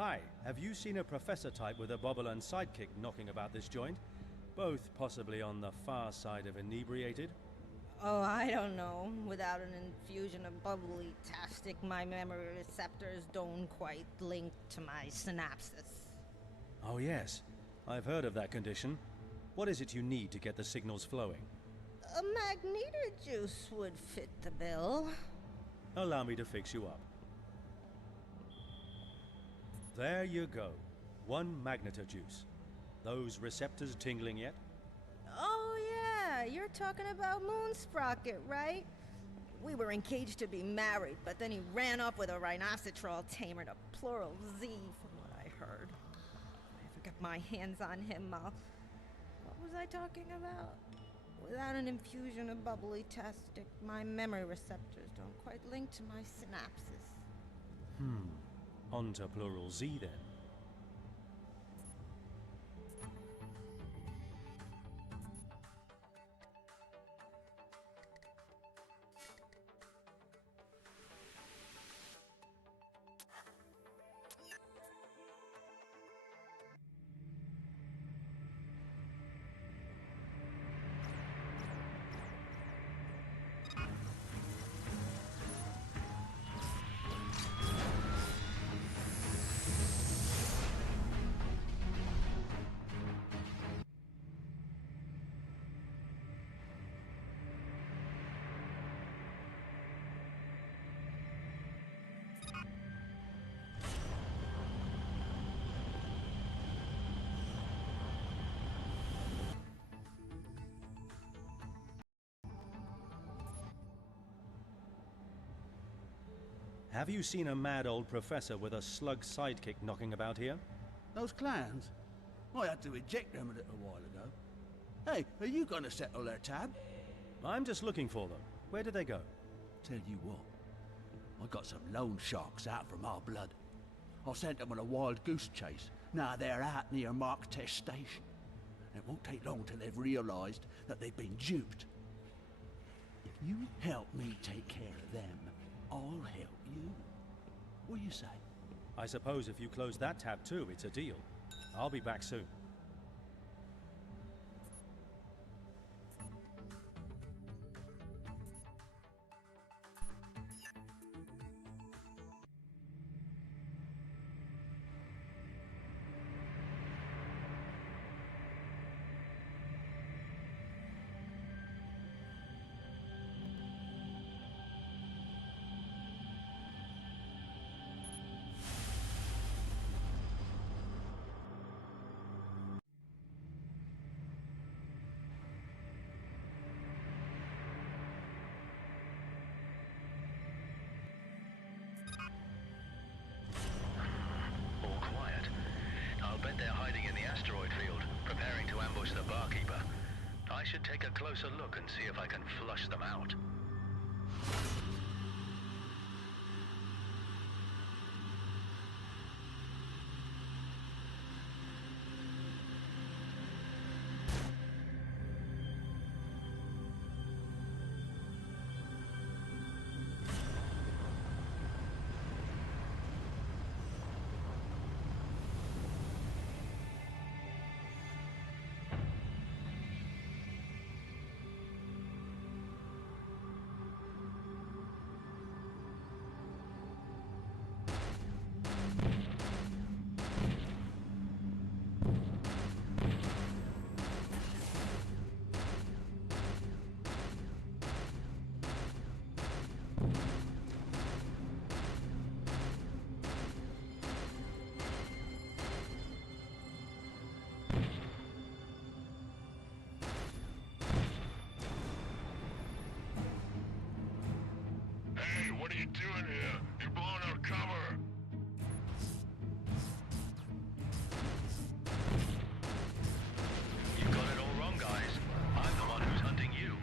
Hi, have you seen a professor type with a bobble and sidekick knocking about this joint? Both possibly on the far side of inebriated? Oh, I don't know. Without an infusion of bubbly-tastic, my memory receptors don't quite link to my synapses. Oh yes, I've heard of that condition. What is it you need to get the signals flowing? A magneto juice would fit the bill. Allow me to fix you up. There you go. One magnetojuice. Those receptors tingling yet? Oh yeah, you're talking about Moonsprocket, right? We were engaged to be married, but then he ran off with a rhinoceros tamer, the plural Z, from what I heard. If I ever get my hands on him, what was I talking about? Without an infusion of bubbly-tastic, my memory receptors don't quite link to my synapses. On to plural Z then. Have you seen a mad old professor with a slug sidekick knocking about here? Those clowns? I had to eject them a little while ago. Hey, are you gonna settle their tab? I'm just looking for them. Where did they go? Tell you what, I got some loan sharks out from our blood. I sent them on a wild goose chase. Now they're out near Mark Test Station. It won't take long till they've realized that they've been duped. If you help me take care of them, I'll help you. What do you say? I suppose if you close that tab too, it's a deal. I'll be back soon. Bet they're hiding in the asteroid field, preparing to ambush the barkeeper. I should take a closer look and see if I can flush them out. What are you doing here? You're blowing our cover! You got it all wrong, guys. I'm the one who's hunting you.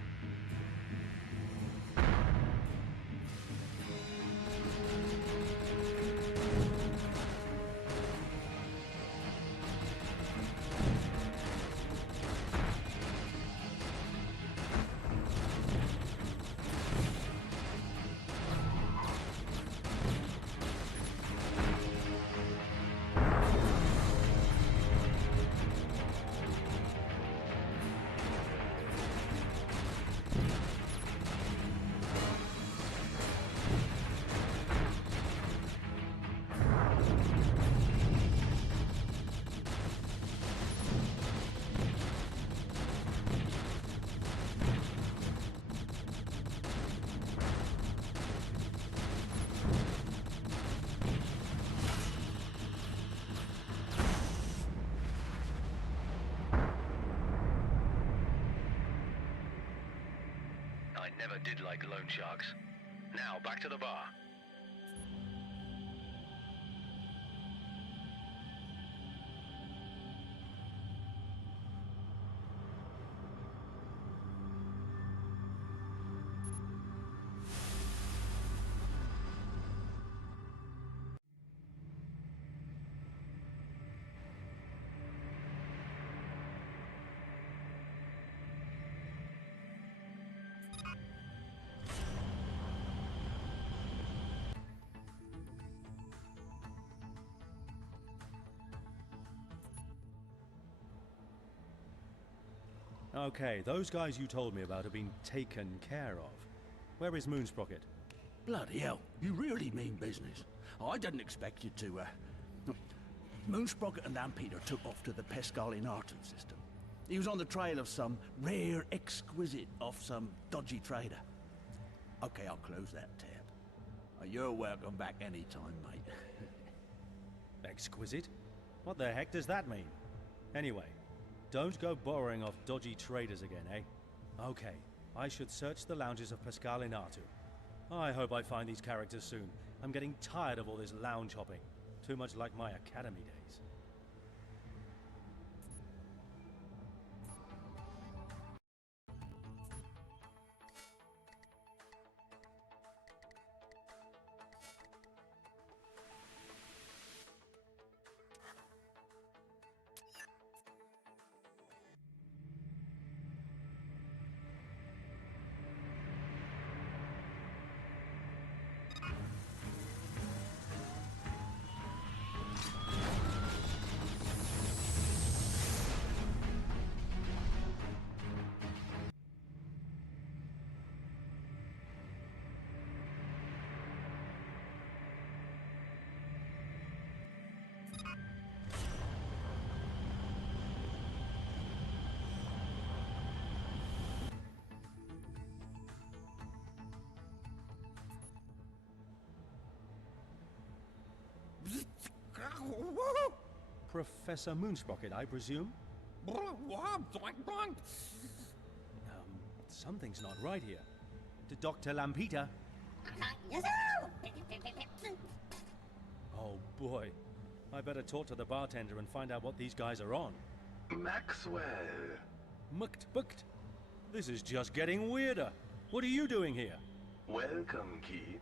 never did like loan sharks. Now, back to the bar. Okay, those guys you told me about have been taken care of. Where is Moonsprocket? Bloody hell, you really mean business. I didn't expect you to, Moonsprocket and Lampeter took off to the Pescalinatu system. He was on the trail of some rare exquisite off some dodgy trader. Okay, I'll close that tab. You're welcome back anytime, mate. Exquisite? What the heck does that mean? Anyway, don't go borrowing off dodgy traders again, eh? Okay, I should search the lounges of Pescalinatu. I hope I find these characters soon. I'm getting tired of all this lounge hopping. Too much like my academy days. Professor Moonsprocket, I presume? Something's not right here. To Dr. Lampeter? Oh boy. I better talk to the bartender and find out what these guys are on. Maxwell. Mukt. This is just getting weirder. What are you doing here? Welcome, Keith.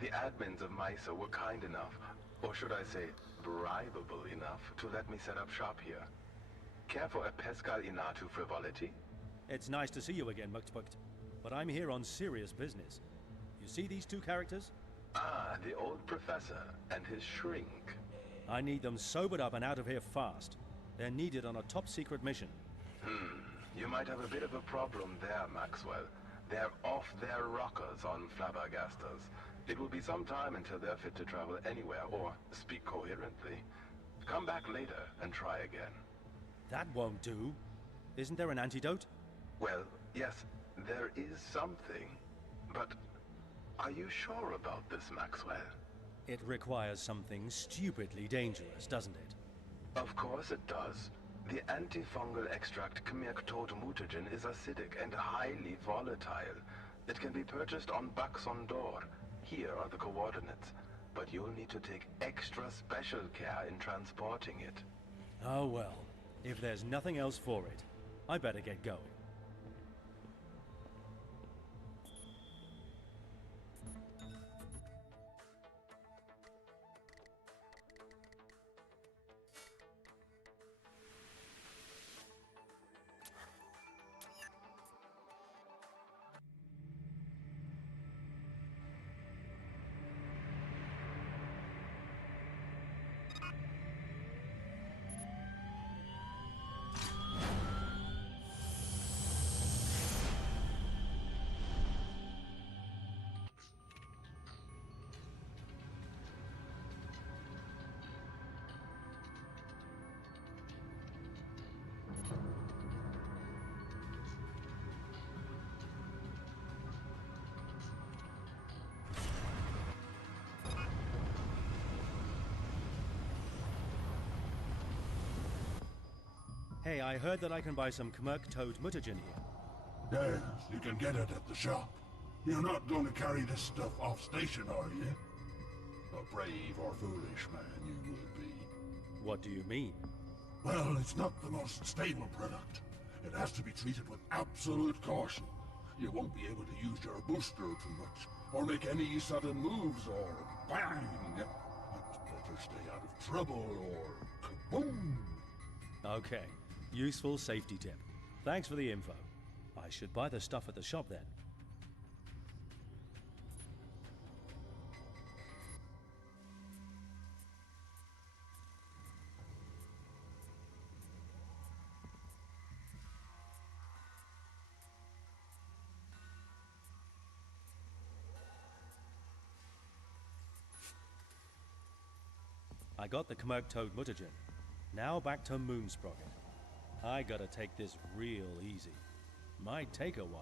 The admins of MISA were kind enough, or should I say, bribable enough, to let me set up shop here. Care for a Pescalinatu frivolity? It's nice to see you again, Mukt, but I'm here on serious business. You see these two characters? Ah, the old professor and his shrink. I need them sobered up and out of here fast. They're needed on a top-secret mission. You might have a bit of a problem there, Maxwell. They're off their rockers on Flabbergastas. It will be some time until they're fit to travel anywhere or speak coherently. Come back later and try again. That won't do. Isn't there an antidote? Well, yes, there is something. But are you sure about this, Maxwell? It requires something stupidly dangerous, doesn't it? Of course it does. The antifungal extract Kmirktod mutagen is acidic and highly volatile. It can be purchased on Baxon Door. Here are the coordinates, but you'll need to take extra special care in transporting it. Oh well, if there's nothing else for it, I better get going. Hey, I heard that I can buy some Kmirktod mutagen here. Yes, you can get it at the shop. You're not going to carry this stuff off station, are you? A brave or foolish man you would be. What do you mean? Well, it's not the most stable product. It has to be treated with absolute caution. You won't be able to use your booster too much, or make any sudden moves, or bang! But better stay out of trouble, or kaboom! Okay, useful safety tip. Thanks for the info. I should buy the stuff at the shop then. I got the Toad mutagen. Now back to Moonsprocket. I gotta take this real easy. Might take a while.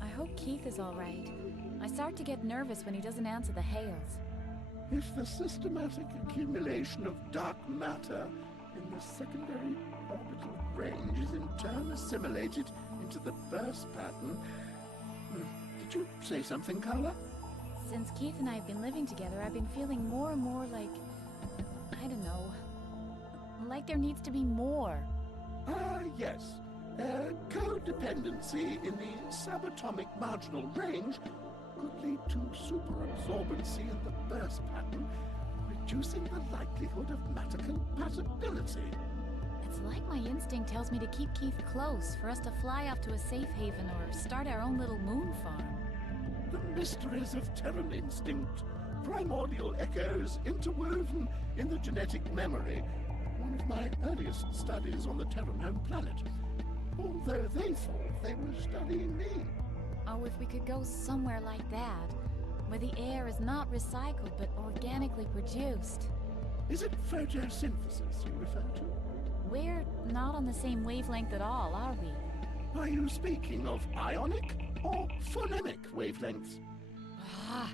I hope Keith is all right. I start to get nervous when he doesn't answer the hails. If the systematic accumulation of dark matter in the secondary orbital range is in turn assimilated into the burst pattern... Did you say something, Carla? Since Keith and I have been living together, I've been feeling more and more like... I don't know. Like there needs to be more. Yes. Codependency in the subatomic marginal range could lead to superabsorbency in the burst pattern, reducing the likelihood of matter compatibility. It's like my instinct tells me to keep Keith close, for us to fly off to a safe haven or start our own little moon farm. The mysteries of Terran instinct, primordial echoes interwoven in the genetic memory, one of my earliest studies on the Terran home planet. Although they thought they were studying me. Oh, if we could go somewhere like that, where the air is not recycled but organically produced. Is it photosynthesis you refer to? We're not on the same wavelength at all, are we? Are you speaking of ionic or phonemic wavelengths? Ah.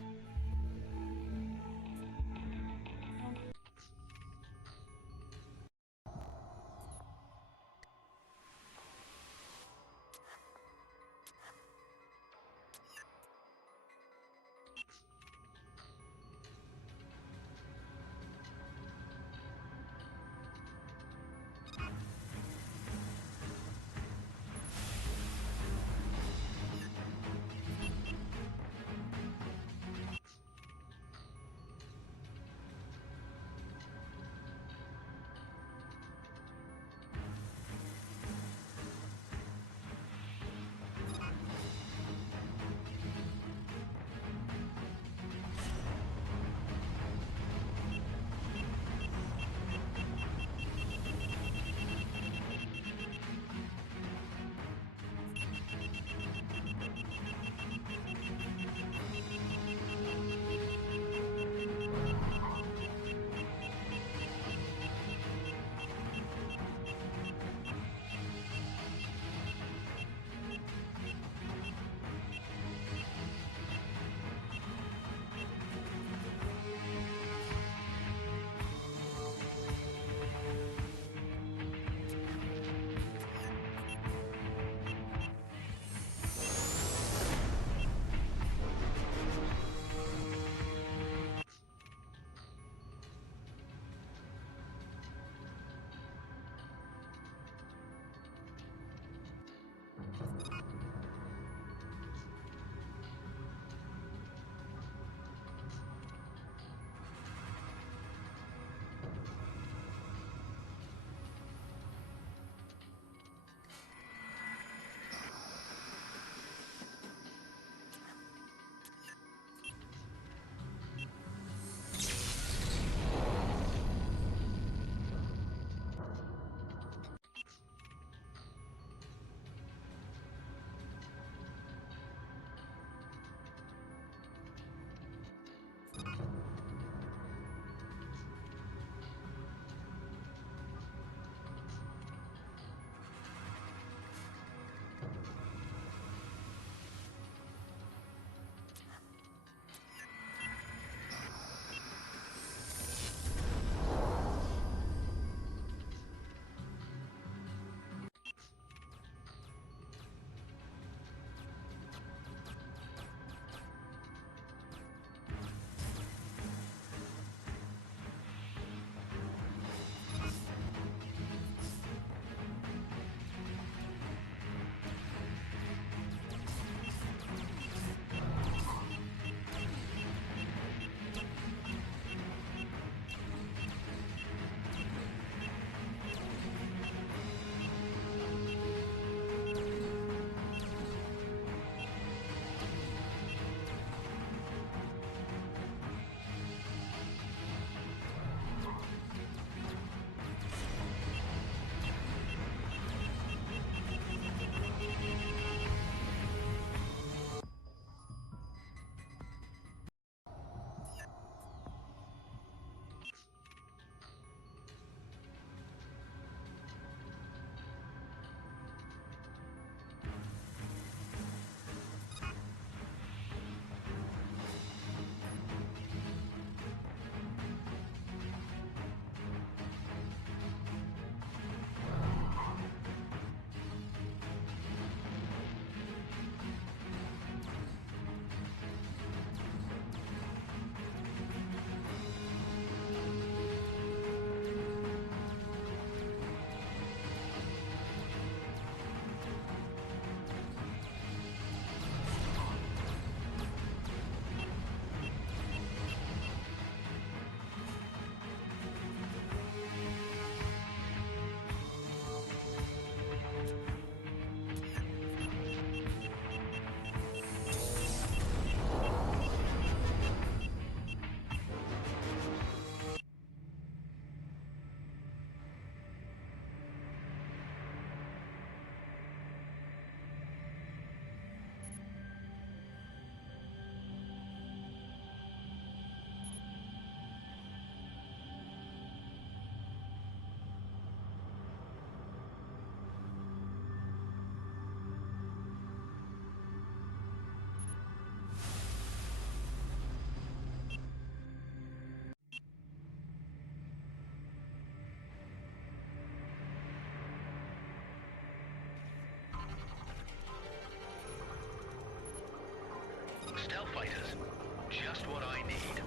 stealth fighters. Just what I need.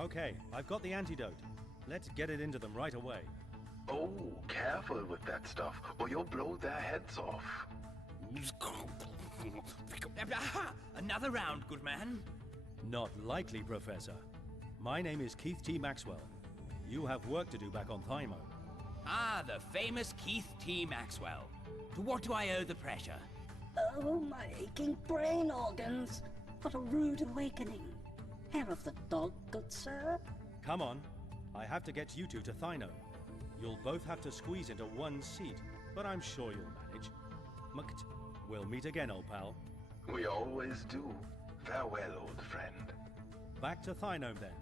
Okay, I've got the antidote. Let's get it into them right away. Oh, careful with that stuff, or you'll blow their heads off. Aha! Another round, good man. Not likely, Professor. My name is Keith T. Maxwell. You have work to do back on Thymo. Ah, the famous Keith T. Maxwell. To what do I owe the pressure? Oh, my aching brain organs. What a rude awakening. Hair of the dog, good sir. Come on. I have to get you two to Thyno. You'll both have to squeeze into one seat, but I'm sure you'll manage. Mukt, we'll meet again, old pal. We always do. Farewell, old friend. Back to Thyno then.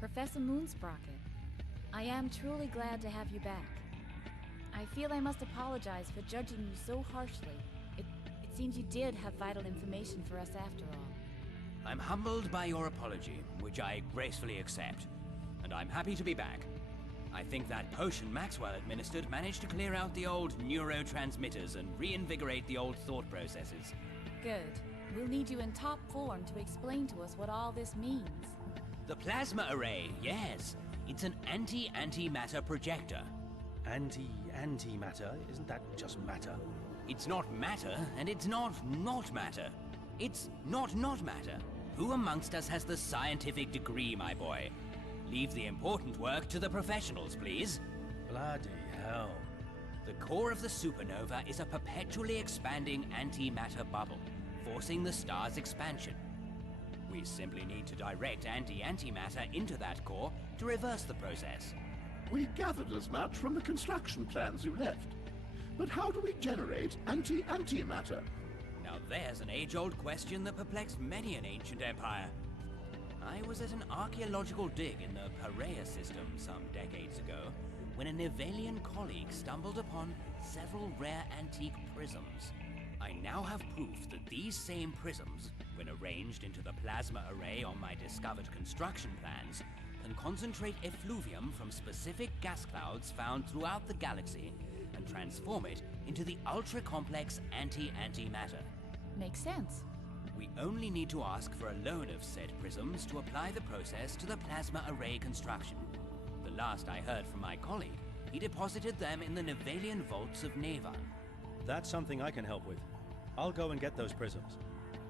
Professor Moonsprocket, I am truly glad to have you back. I feel I must apologize for judging you so harshly. It seems you did have vital information for us after all. I'm humbled by your apology, which I gracefully accept. And I'm happy to be back. I think that potion Maxwell administered managed to clear out the old neurotransmitters and reinvigorate the old thought processes. Good. We'll need you in top form to explain to us what all this means. The plasma array, yes. It's an anti-antimatter projector. Antimatter? Isn't that just matter? It's not matter, and it's not matter. It's not matter. Who amongst us has the scientific degree, my boy? Leave the important work to the professionals, please. Bloody hell. The core of the supernova is a perpetually expanding antimatter bubble, forcing the star's expansion. We simply need to direct anti-antimatter into that core to reverse the process. We gathered as much from the construction plans you left. But how do we generate anti-antimatter? Now there's an age-old question that perplexed many an ancient empire. I was at an archaeological dig in the Perea system some decades ago when a Nivelian colleague stumbled upon several rare antique prisms. I now have proof that these same prisms, when arranged into the plasma array on my discovered construction plans, can concentrate effluvium from specific gas clouds found throughout the galaxy and transform it into the ultra-complex anti-antimatter. Makes sense. We only need to ask for a loan of said prisms to apply the process to the plasma array construction. The last I heard from my colleague, he deposited them in the Nivelian vaults of Navan. That's something I can help with. I'll go and get those prisms.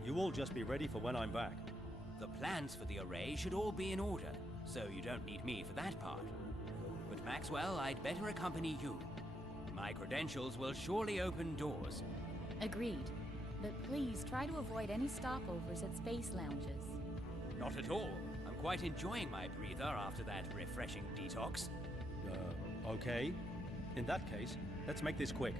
You all just be ready for when I'm back. The plans for the array should all be in order, so you don't need me for that part. But Maxwell, I'd better accompany you. My credentials will surely open doors. Agreed. But please try to avoid any stopovers at space lounges. Not at all. I'm quite enjoying my breather after that refreshing detox. Okay. In that case, let's make this quick.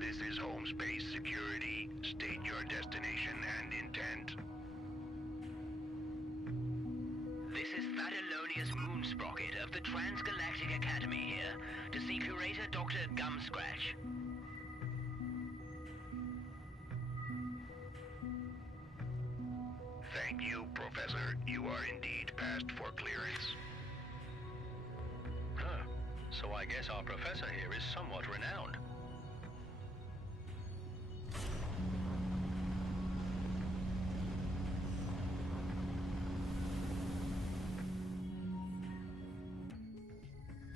This is home space security. State your destination and intent. This is Thadalonius Moonsprocket of the Transgalactic Academy here to see Curator Dr. Gumscratch. Thank you, Professor. You are indeed passed for clearance. Huh. So I guess our professor here is somewhat renowned.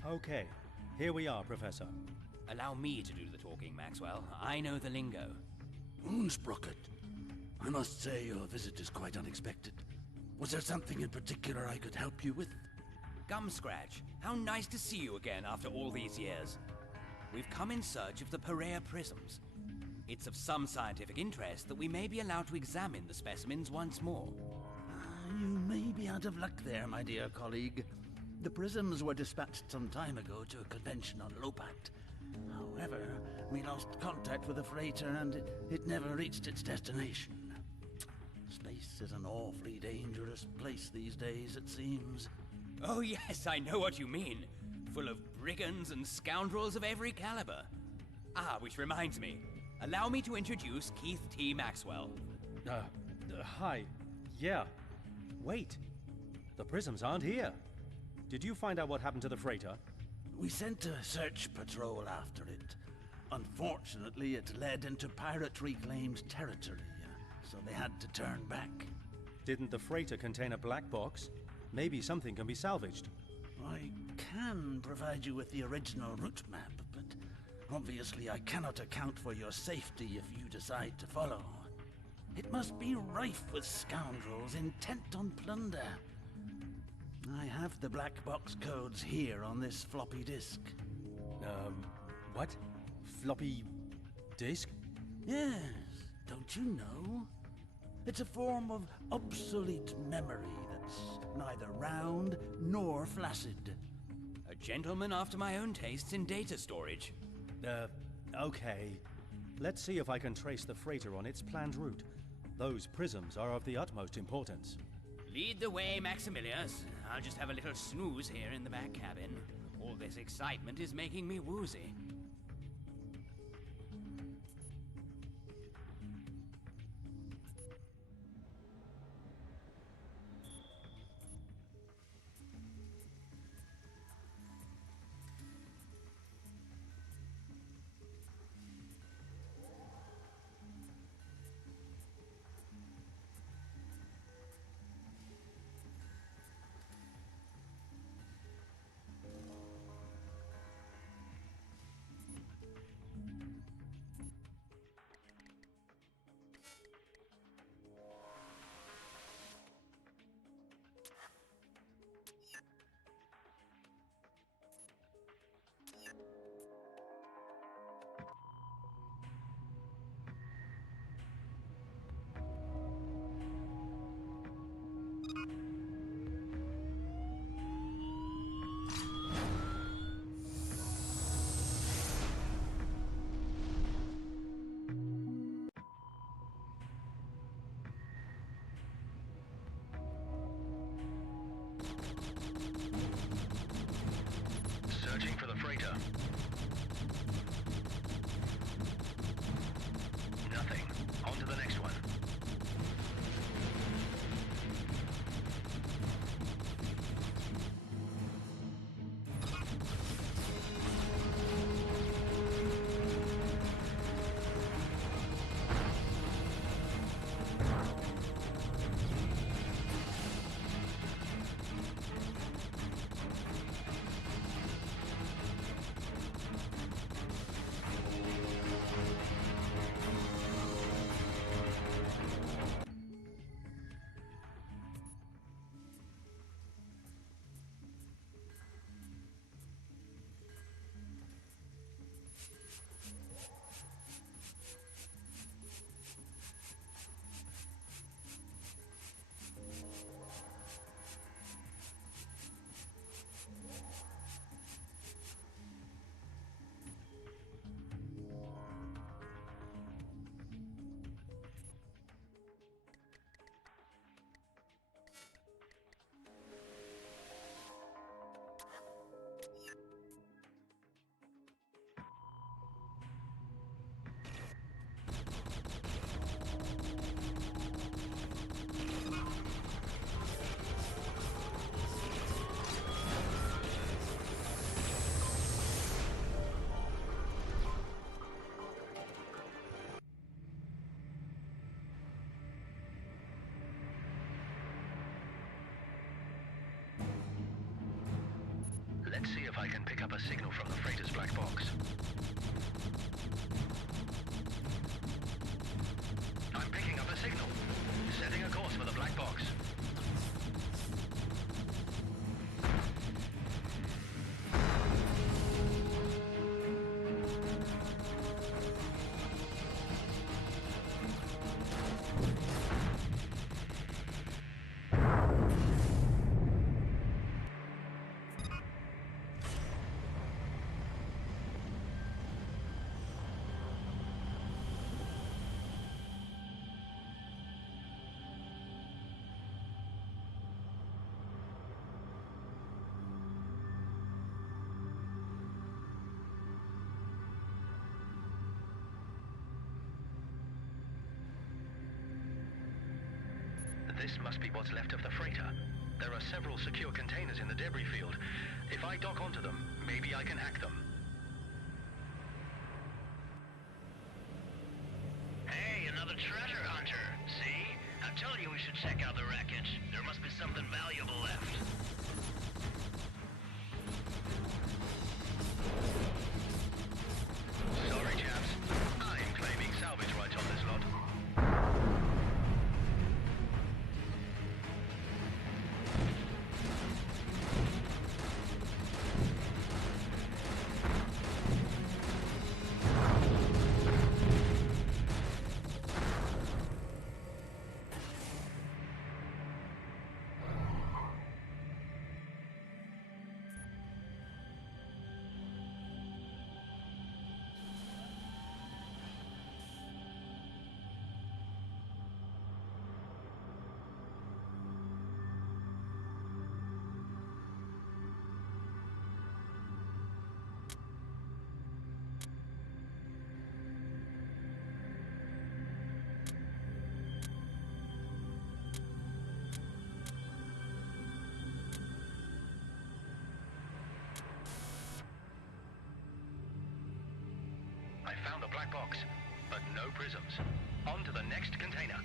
Okay, here we are, Professor. Allow me to do the talking, Maxwell. I know the lingo. Moonsprocket, I must say your visit is quite unexpected. Was there something in particular I could help you with? Gumscratch, how nice to see you again after all these years. We've come in search of the Perea prisms. It's of some scientific interest that we may be allowed to examine the specimens once more. You may be out of luck there, my dear colleague. The prisms were dispatched some time ago to a convention on Lopat. However, we lost contact with the freighter and it never reached its destination. Space is an awfully dangerous place these days, it seems. Oh yes, I know what you mean. Full of brigands and scoundrels of every caliber. Ah, which reminds me. Allow me to introduce Keith T. Maxwell. Hi. Yeah. Wait. The prisms aren't here. Did you find out what happened to the freighter? We sent a search patrol after it. Unfortunately, it led into pirate-reclaimed territory, so they had to turn back. Didn't the freighter contain a black box? Maybe something can be salvaged. I can provide you with the original route map, but obviously I cannot account for your safety if you decide to follow. It must be rife with scoundrels intent on plunder. I have the black box codes here on this floppy disk. What? Floppy disk? Yes, don't you know? It's a form of obsolete memory that's neither round nor flaccid. A gentleman after my own tastes in data storage. Okay. Let's see if I can trace the freighter on its planned route. Those prisms are of the utmost importance. Lead the way, Maximilius. I'll just have a little snooze here in the back cabin. All this excitement is making me woozy. I can pick up a signal from the freighter's black box. I'm picking up a signal. Setting a course for the black box. This must be what's left of the freighter. There are several secure containers in the debris field. If I dock onto them, maybe I can hack them. Hey, another treasure hunter. See? I told you we should check out the wreckage. There must be something valuable left. Sorry, chaps. I'm claiming salvage rights on this lot. I found a black box, but no prisms. On to the next container.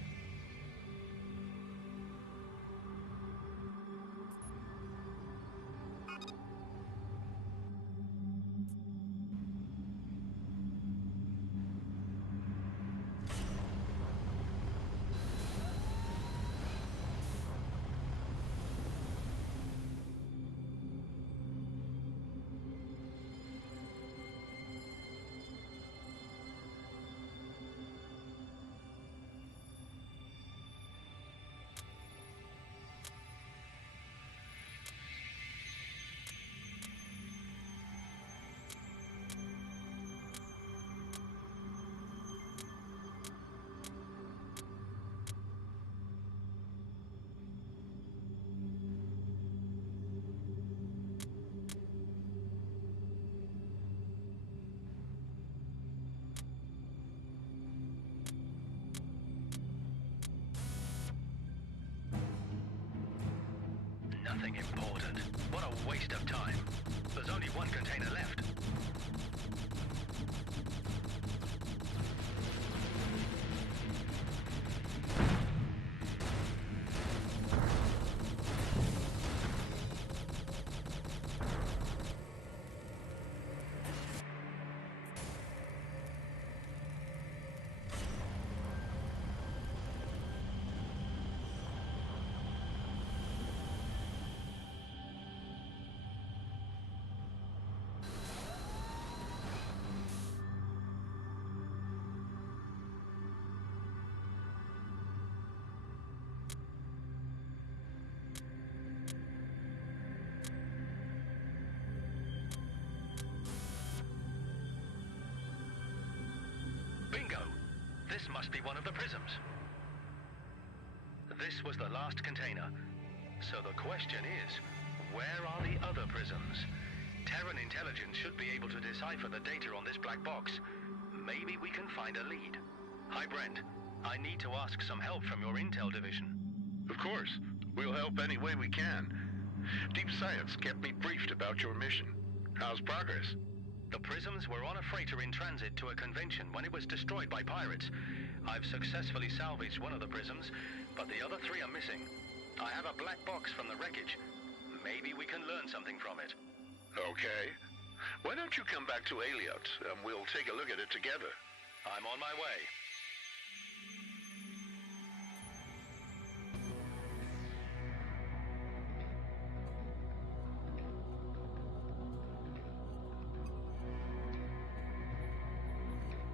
Nothing important. What a waste of time. There's only one container left. Bingo! This must be one of the prisms. This was the last container. So the question is, where are the other prisms? Terran intelligence should be able to decipher the data on this black box. Maybe we can find a lead. Hi, Brent. I need to ask some help from your intel division. Of course. We'll help any way we can. Deep Science kept me briefed about your mission. How's progress? The prisms were on a freighter in transit to a convention when it was destroyed by pirates. I've successfully salvaged one of the prisms, but the other three are missing. I have a black box from the wreckage. Maybe we can learn something from it. Okay. Why don't you come back to Aliot, and we'll take a look at it together? I'm on my way.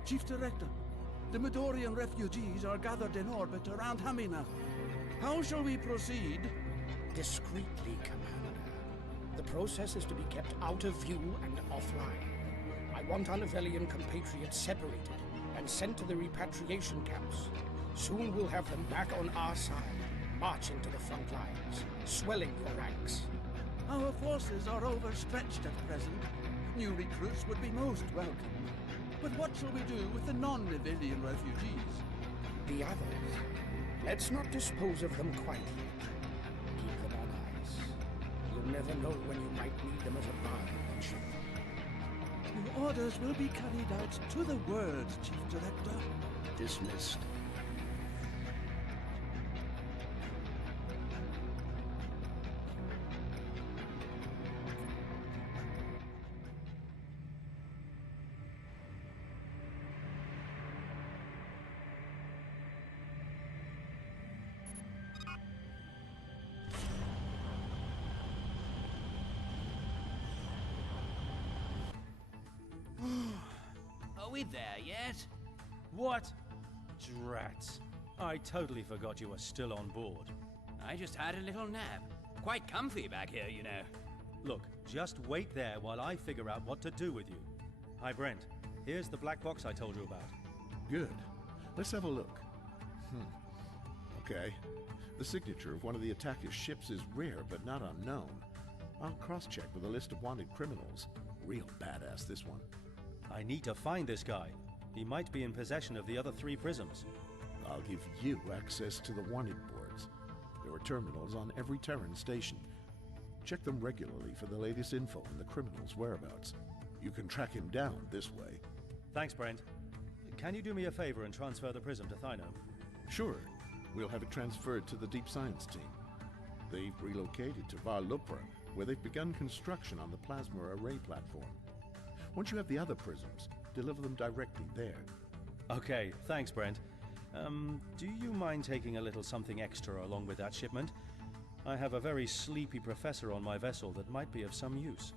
Chief Director, the Midorian refugees are gathered in orbit around Hamina. How shall we proceed? Discreetly, Commander. The process is to be kept out of view and offline. I want our Novellian compatriots separated and sent to the repatriation camps. Soon we'll have them back on our side, marching to the front lines, swelling your ranks. Our forces are overstretched at present. New recruits would be most welcome. But what shall we do with the non-Novellian refugees? The others. Let's not dispose of them quite yet. Keep them on ice. You'll never know when you might need them as a bargaining chip. Your orders will be carried out to the word, Chief Director. Dismissed. Are we there yet? What? Drats. I totally forgot you were still on board. I just had a little nap. Quite comfy back here, you know. Look, just wait there while I figure out what to do with you. Hi, Brent. Here's the black box I told you about. Good. Let's have a look. Okay. The signature of one of the attacker's ships is rare, but not unknown. I'll cross-check with a list of wanted criminals. Real badass, this one. I need to find this guy. He might be in possession of the other 3 prisms. I'll give you access to the wanted boards. There are terminals on every Terran station. Check them regularly for the latest info on the criminal's whereabouts. You can track him down this way. Thanks, Brent. Can you do me a favor and transfer the prism to Thyno? Sure. We'll have it transferred to the Deep Science team. They've relocated to Varlupra, where they've begun construction on the plasma array platform. Once you have the other prisms, deliver them directly there. Okay, thanks, Brent. Do you mind taking a little something extra along with that shipment? I have a very sleepy professor on my vessel that might be of some use.